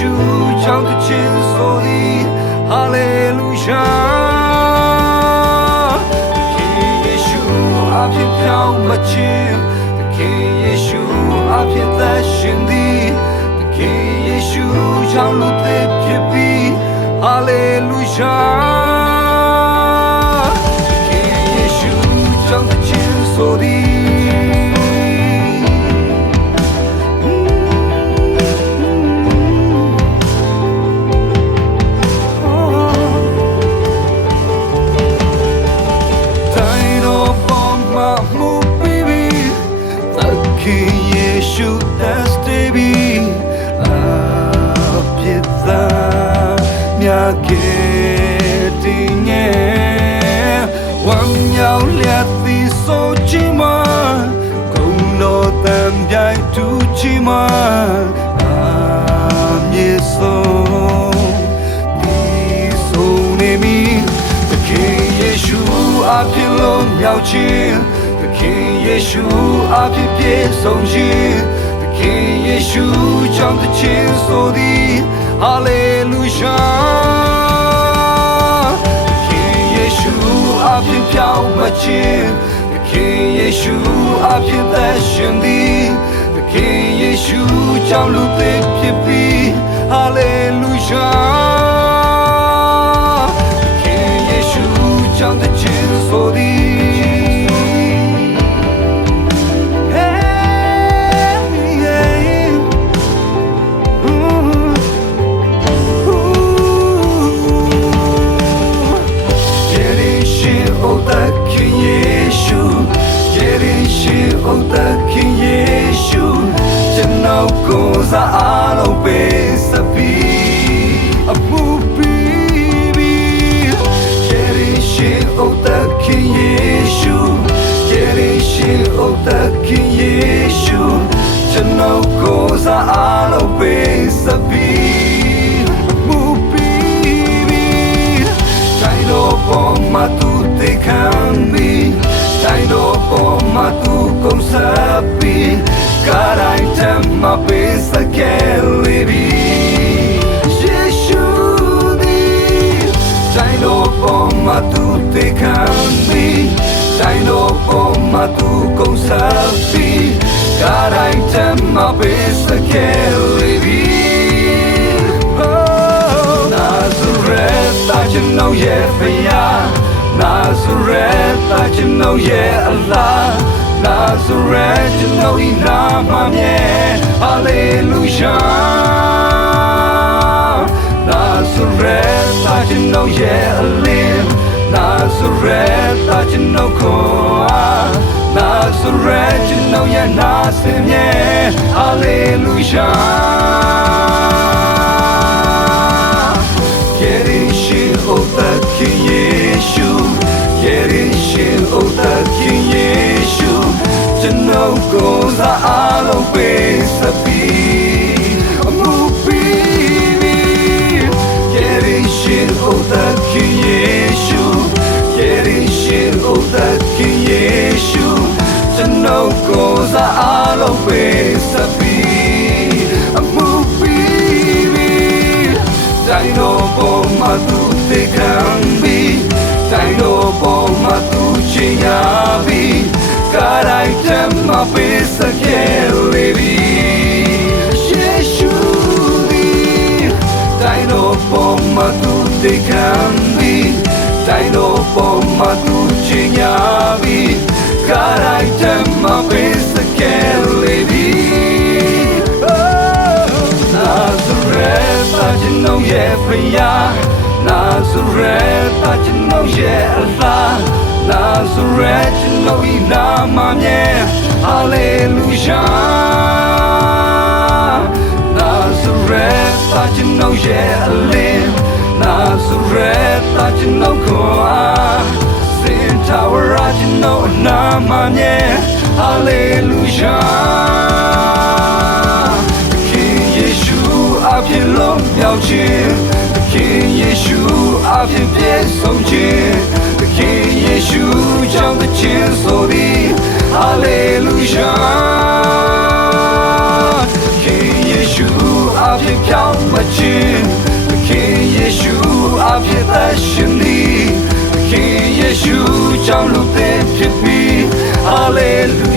ရှုကြောင့်တစ်ချင်းဆိုသည်ဟာလေလုယာသခင်ယေရှုအဖြစ်ပြောင်းမခြင်းသခင်ယေရှုအဖြစ်သက်ရှင်သည်သခင်ယေရှုကြောင့်လူသည်ဖြစ်ပြီးဟာလေလုယာသခင်ယေရှုကြောင့်တစ်ချင်းဆိုသည်မြောက်ခြင်းသခင်ယေရှုအဖြစ်ပြည့်စုံခြင်းသခင်ယေရှုကြောင့်တစ်ချင်းဆိုသည်ဟာလေလုယာသခင်ယေရှုအဖြစ်ပြောင်းမခြင်းသခင်ယေရှုအဖြစ်သက်ရှင်သည်သခင်ယေရှုကြောင့်လူသည်ဖြစ်ပြီးဟာလေလုယာသခင်ယေရှုကြောင့်တစ်ချင်းဆိုသည်ကိုယ်စားအားလုံးပေးစပြီးအမှုပြီးပြီးယေရှုအိုတခင်ယေရှုယေရှုအိုတခင်ယေရှုကျွန်တော်ကိုယ်စားအားလုံးပေးစပြီးအမှုပြီးပြီးတိုင်းတော်ပေါ်မှာသူတေခံပြီးတိုင်းတော်ပေါ်မှာသူကုန်စားပြီးGod, I am my best again, baby. Jesus, I know for my two they can be. I know for my two go sabi. God, I am my best again, baby. Oh, Nazareth, I you know yeah for ya. Nazareth, I you know yeah Allah.Nazareth, you know he not my man. Hallelujah. Nazareth, I you know yeah live. Nazareth, I you know coa. Nazareth, you know yeah nothing yeah. Hallelujah. Getting shit oh the King Yeshu. Getting shit oh the King Yeshu.ကျွန်တော်ကိုယ်စားအားလုံးပေးစပြီးအမှုပြီးပြီးယေရှုအိုတခင်ယေရှုယေရှုအိုတခင်ယေရှုကျွန်တော်ကိုယ်စားအားလုံးပေးစပြီးအမှုပြီးပြီးတိုင်းတော်ပေါ်မှာသူတေခံပြီးတိုင်းတော်ပေါ်မှာသူချင်ရပြီး God, I am my best again, baby. Jesus, I know for my two they can be. I know for my two chinyabi. God, I am my best again, baby. Oh, Nazareth, I know yeah for ya. Nazareth, I know yeah Allah.Nazareth, you know he not my man. Hallelujah. Nazareth, that you know yeah live. Nazareth, that you know go on. Sin Tower, that you know not my man. Hallelujah. King Yeshua, I've been long, King Yeshua, I've been the King Yeshua, John the Chin, so the Hallelujah. King Yeshua, I've been သက်ရှင်သည်ခင်ယေရှုကြောင့်လူသစ်ဖြစ်ပြီးဟာလေလု